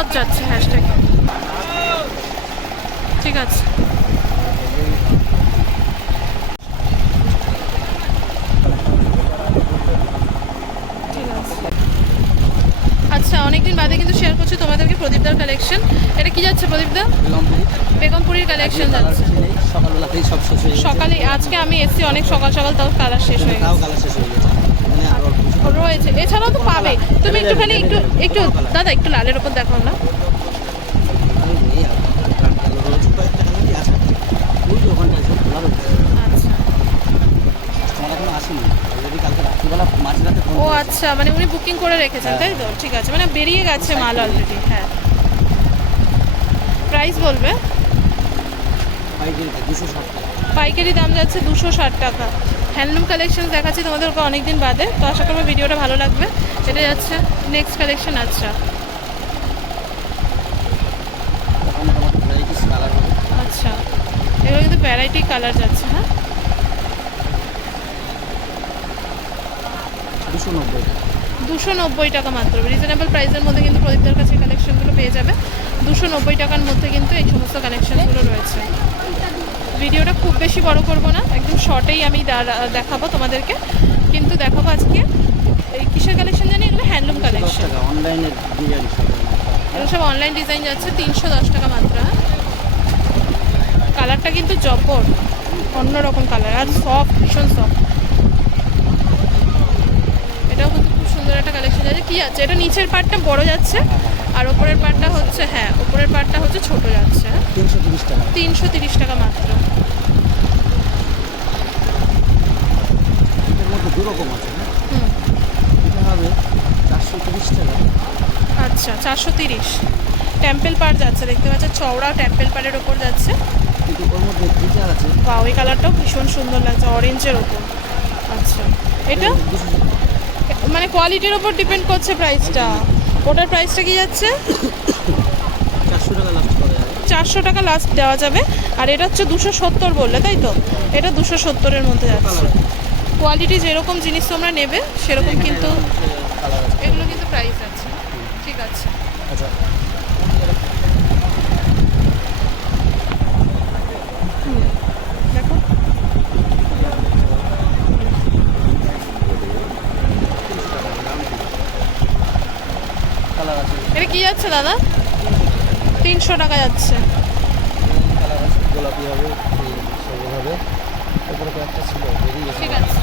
সব যাচ্ছে হ্যাশট্যাগ ঠিক আছে। আচ্ছা অনেকদিন বাদে কিন্তু শেয়ার করছি তোমাদেরকে প্রদীপদার কালেকশন এটা কি যাচ্ছে প্রদীপদা বেগমপুরি। বেগমপুরির কালেকশন যাচ্ছে। সকালে আজকে আমি এসছি অনেক সকাল সকাল তাও কালার শেষ হয়ে গেছে মানে আরও অল্প কিছু রয়েছে। এছাড়াও তো পাবে তুমি একটুখানি একটু একটু দাদা একটু লালের ওপর দেখাও না। ও আচ্ছা মানে উনি বুকিং করে রেখেছেন তাই তো? ঠিক আছে মানে বেরিয়ে গেছে মাল অলরেডি হ্যাঁ। প্রাইস বলবে? পাইকারি দাম যাচ্ছে দুশো ষাট টাকা। হ্যান্ডলুম কালেকশন দেখাচ্ছি তোমাদেরকে অনেকদিন বাদে। তো আশা করব ভিডিওটা ভালো লাগবে। এটা যাচ্ছে নেক্সট কালেকশন আচ্ছা। আচ্ছা। এগুলো কিন্তু ভ্যারাইটি কালার যাচ্ছে হ্যাঁ? দুশো নব্বই দুশো নব্বই টাকা মাত্র। রিজনেবল প্রাইসের মধ্যে কিন্তু প্রদীপদের কাছে কালেকশনগুলো পেয়ে যাবে। দুশো নব্বই টাকার মধ্যে কিন্তু এই সমস্ত কালেকশনগুলো রয়েছে। ভিডিওটা খুব বেশি বড় করব না একদম শর্টেই আমি দেখাবো তোমাদেরকে। কিন্তু দেখাবো আজকে এই কিসের কালেকশন জানি? এগুলো হ্যান্ডলুম কালেকশন অনলাইনের ডিজাইন এগুলো সব অনলাইন ডিজাইন যাচ্ছে তিনশো দশ টাকা মাত্র হ্যাঁ? কালারটা কিন্তু জবর অন্যরকম কালার আর সফট ভীষণ সফট এটাও কিন্তু খুব সুন্দর একটা কালেকশন যাচ্ছে কি আছে? এটা নিচের পার্টটা বড় যাচ্ছে আর ওপরের পার্টটা হচ্ছে হ্যাঁ ওপরের পার্টটা হচ্ছে ছোট যাচ্ছে হ্যাঁ? তিনশো তিরিশ টাকা। তিনশো তিরিশ টাকা মাত্র। এটার মধ্যে দু রকম আছে হ্যাঁ? এটা হবে চারশো তিরিশ টাকা। আচ্ছা চারশো তিরিশ। টেম্পেল পাড় যাচ্ছে দেখতে পাচ্ছেন চওড়া টেম্পেল পাড়ের ওপর যাচ্ছে। কিন্তু ওর মধ্যে ফিচার আছে। বা ওই কালারটাও ভীষণ সুন্দর লাগছে অরেঞ্জের ওপর। আচ্ছা এটা? মানে কোয়ালিটির ওপর ডিপেন্ড করছে প্রাইসটা ওটার প্রাইসটা কি যাচ্ছে? চারশো টাকা লাস্ট করা চারশো টাকা লাস্ট দেওয়া যাবে। আর এটা হচ্ছে দুশো সত্তর বললে তাই তো? এটা দুশো সত্তরের মধ্যে যাচ্ছে। কোয়ালিটি যেরকম জিনিস তোমরা নেবে সেরকম কিন্তু আছে। এগুলো কিন্তু প্রাইস আছে। ঠিক আছে। আচ্ছা। আছে। এটা কি যাচ্ছে দাদা? তিনশো টাকা যাচ্ছে। আছে। গোলাপি হবে সবুজ হবে। তারপরে কয়েকটা ছিল বেরিয়ে গেছে।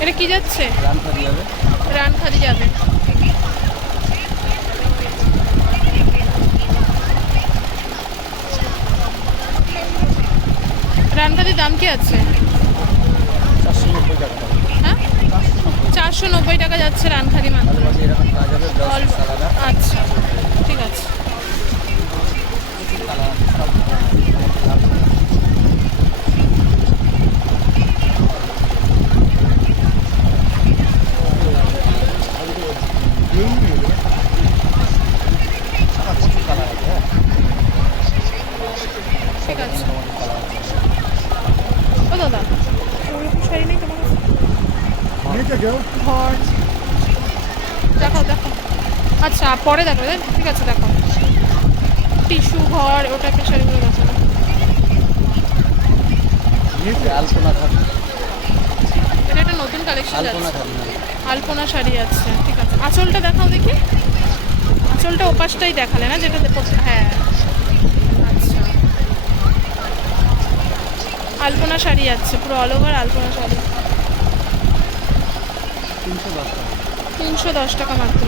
এটা কি যাচ্ছে? রান খাদি যাবে। রান খাদির দাম কি আছে চারশো নব্বই টাকা হ্যাঁ চারশো নব্বই টাকা যাচ্ছে রানখালি মাত্র। আচ্ছা ঠিক আছে। কালার পরে দেখো তাই? ঠিক আছে দেখো। টিস্যু ঘর ও টাইপের শাড়িগুলো আছে এটা এটা একটা নতুন কালেকশন আলপনা শাড়ি আছে ঠিক আছে। আঁচলটা দেখাও দেখি। আঁচলটা ওপাশটাই দেখালে না যেটা দেখো- হ্যাঁ। আচ্ছা। আলপনা শাড়ি আছে পুরো অল ওভার আলপনা শাড়ি। তিনশো দশ টাকা মাত্র।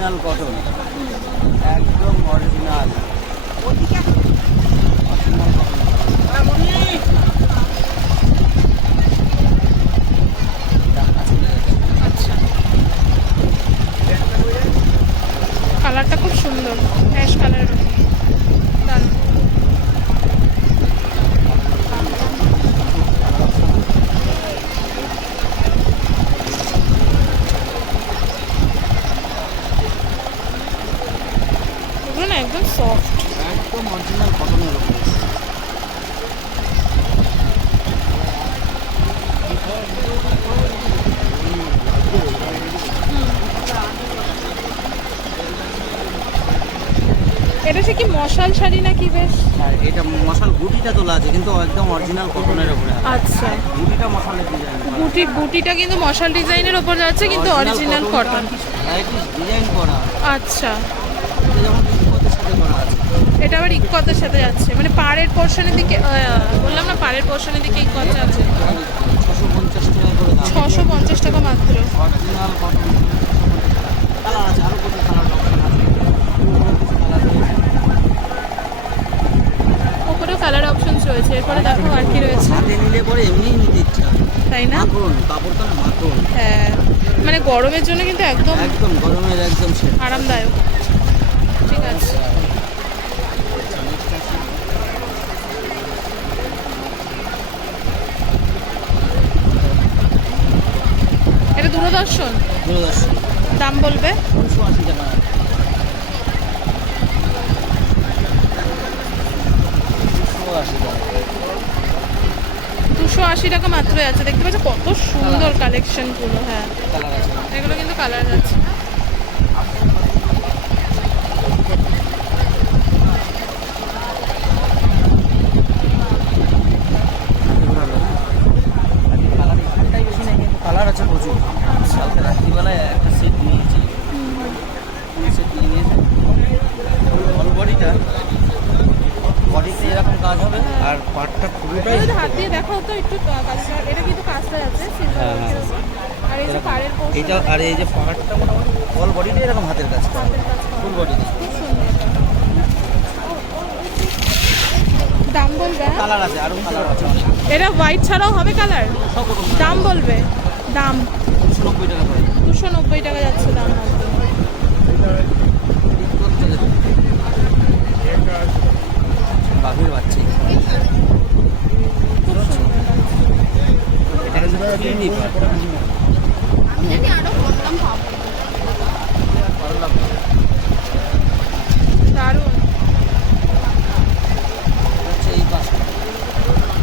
অরিজিনাল কটন একদম অরিজিনাল আচ্ছা। কালারটা খুব সুন্দর অ্যাশ কালার এটা সে কি মশাল শাড়ি নাকি বেশ? আর এটা মশাল গুটিটা তোলা আছে কিন্তু একদম অরিজিনাল কটনের উপরে। আচ্ছা। গুটিটা মশালের ডিজাইন বুটি বুটিটা কিন্তু মশাল ডিজাইনের ওপর যাচ্ছে কিন্তু অরিজিনাল কটন ডিজাইন করা আচ্ছা। এটা আবার ইকতের সাথে যাচ্ছে মানে পাড়ের পোর্শনের দিকে বললাম না পাড়ের পোর্শনের দিকে ইকত যাচ্ছে। ছশো পঞ্চাশ টাকা মাত্র। অরিজিনাল কটন আছে। কত কালার রয়েছে ওপরেও কালার অপশনস রয়েছে এরপরে দেখো আর কি রয়েছে। হাতে নিলে পরে এমনিই নিতে ইচ্ছা তাই না? মাখন কাপড়টা না মাখন। হ্যাঁ মানে গরমের জন্য কিন্তু একদম একদম গরমের একদম আরামদায়ক। ঠিক আছে। এটা দূরদর্শন? দূরদর্শন। দাম বলবে? দুশো আশি টাকা দুশো আশি টাকা দুশো আশি টাকা মাত্রই আছে। দেখতে পাচ্ছ কত সুন্দর কালেকশনগুলো হ্যাঁ। কালার আছে। এগুলো কিন্তু কালার যাচ্ছে কালার আছে প্রচুর। কালকে রাত্রিবেলায় একটা সেট নিয়েছি। সেট নিয়ে নিয়েছে। অল বডিটা বডিতে এরকম কাজ হবে? আর পাটটা পুরোটাই যদি হাত দিয়ে দেখো তো একটু এটা কিন্তু কাজটা আছে হ্যাঁ, হ্যাঁ। আর এই যে পাড়ের এটা আর এই যে পাটটা মোটামুটি অল বডিটা এরকম হাতের কাজ। ফুল বডিতে খুব সুন্দর। দাম বলবে? কালার আছে আরও কালার আছে এটা হোয়াইট ছাড়াও হবে কালার দাম বলবে? দাম। দুশো নব্বই টাকা করে। দুশো নব্বই টাকা যাচ্ছে দাম। বাঘের বাচ্চা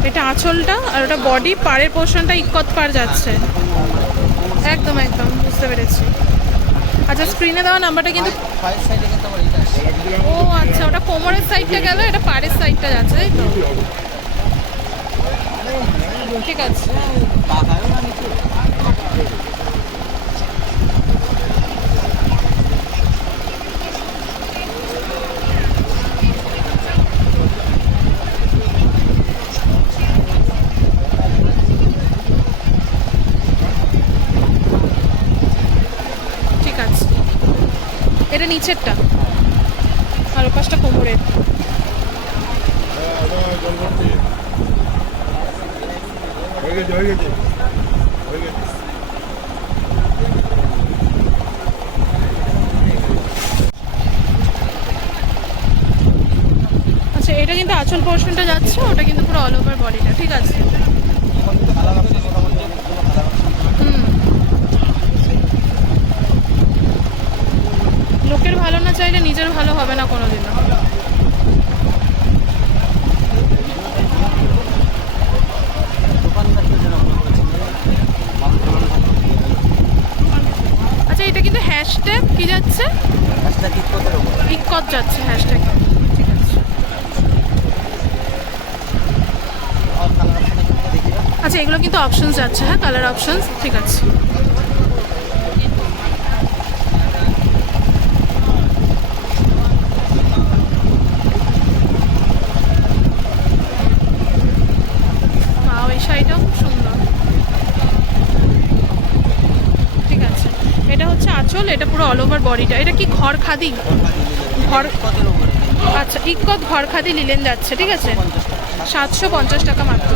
এটা আঁচলটা আর ওটা বডি পাড়ের পোর্শনটা ইকত পার যাচ্ছে। একদম একদম বুঝতে পেরেছি। আচ্ছা স্ক্রিনে দেওয়া নাম্বারটা কিন্তু ও আচ্ছা। কোমরের সাইডটা গেল, এটা পাড়ের সাইডটা যাচ্ছে, তাই তো? ঠিক আছে। ঠিক আছে। এটা নিচেরটা। আর ওপাশটা কোমরের আচ্ছা এটা কিন্তু আঁচল পোর্শনটা যাচ্ছে, ওটা কিন্তু পুরো অল ওভার বডিটা ঠিক আছে? লোকের ভালো না চাইলে নিজের ভালো হবে না যেমন ভালো আচ্ছা এটা কিন্তু হ্যাশট্যাগ কি যাচ্ছে? ইকত যাচ্ছে হ্যাশট্যাগ ঠিক আছে আচ্ছা এগুলো কিন্তু অপশনস যাচ্ছে হ্যাঁ কালার অপশনস ঠিক আছে Wow, এই শাড়িটাও খুব সুন্দর ঠিক আছে এটা হচ্ছে আঁচল এটা পুরো অল ওভার বডিটা এটা কি ঘর খাদি ঘর আচ্ছা ইকত ঘর খাদি লিলেন যাচ্ছে, ঠিক আছে? সাতশো পঞ্চাশ টাকা মাত্র।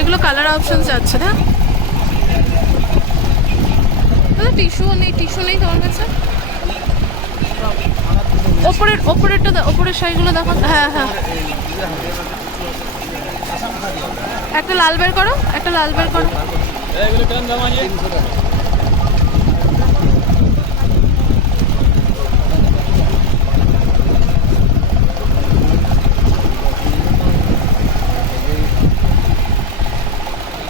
এগুলো কালার অপশন যাচ্ছে না? দাদা টিস্যুও নেই টিস্যু নেই তোমার কাছে? ওপরের ওপরেরটা ওপরের শাড়িগুলো দেখো হ্যাঁ হ্যাঁ। একটা লাল বের করো একটা লাল বের করো।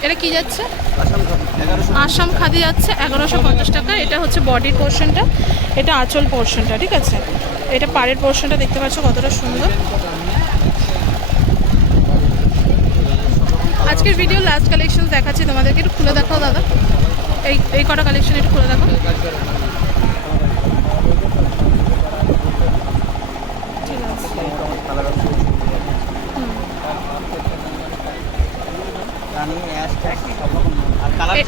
এটা কি যাচ্ছে? আসাম আসাম খাদি যাচ্ছে এগারোশো পঞ্চাশ টাকা। এটা হচ্ছে বডির পোর্শনটা এটা আঁচল পোর্শনটা ঠিক আছে? এটা পাড়ের পোর্শনটা দেখতে পাচ্ছ কতটা সুন্দর। আজকের ভিডিও লাস্ট কালেকশন দেখাচ্ছি তোমাদেরকে একটু খুলে দেখাও দাদা। এই এই কটা কালেকশন একটু খুলে দেখো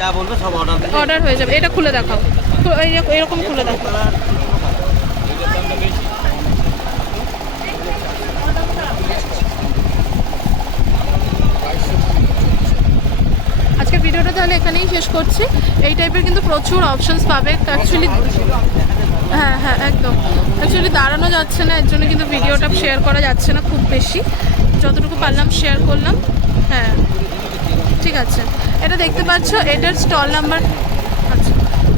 যা বলবে সব অর্ডার অর্ডার হয়ে যাবে। এটা খুলে দেখাও। এরকম খুলে দেখাও। আজকের ভিডিওটা তাহলে এখানেই শেষ করছি। এই টাইপের কিন্তু প্রচুর অপশনস পাবে। অ্যাকচুয়ালি হ্যাঁ হ্যাঁ একদম। অ্যাকচুয়ালি দাঁড়ানো যাচ্ছে না। এর জন্য কিন্তু ভিডিওটা শেয়ার করা যাচ্ছে না খুব বেশি। যতটুকু পারলাম শেয়ার করলাম। হ্যাঁ। ঠিক আছে। এটা দেখতে পাচ্ছ, এটার স্টল নাম্বার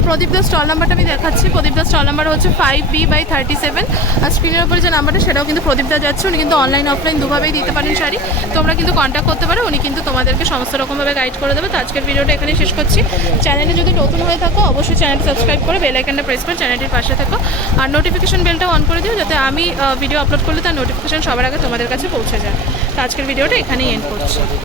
প্রদীপদার স্টল নাম্বারটা আমি দেখাচ্ছি। প্রদীপদার স্টল নাম্বার হচ্ছে five B by thirty seven আর স্ক্রিনের উপরে যে নাম্বারটা সেটাও কিন্তু প্রদীপদা যাচ্ছে। উনি কিন্তু অনলাইন অফলাইন দুভাবেই দিতে পারেন শাড়ি। তোমরা কিন্তু কন্ট্যাক্ট করতে পারো, উনি কিন্তু তোমাদেরকে সমস্ত রকমভাবে গাইড করে দেবে। তো আজকের ভিডিওটা এখানে শেষ করছি। চ্যানেলে যদি নতুন হয়ে থাকো, অবশ্যই চ্যানেলটি সাবস্ক্রাইব করে বেল আইকনটা প্রেস করে চ্যানেলটির পাশে থাকো। আর নোটিফিকেশন বেলটা অন করে দিও, যাতে আমি ভিডিও আপলোড করলে তার নোটিফিকেশন সবার আগে তোমাদের কাছে পৌঁছে যায়। তো আজকের ভিডিওটা এখানেই এন্ড করছি।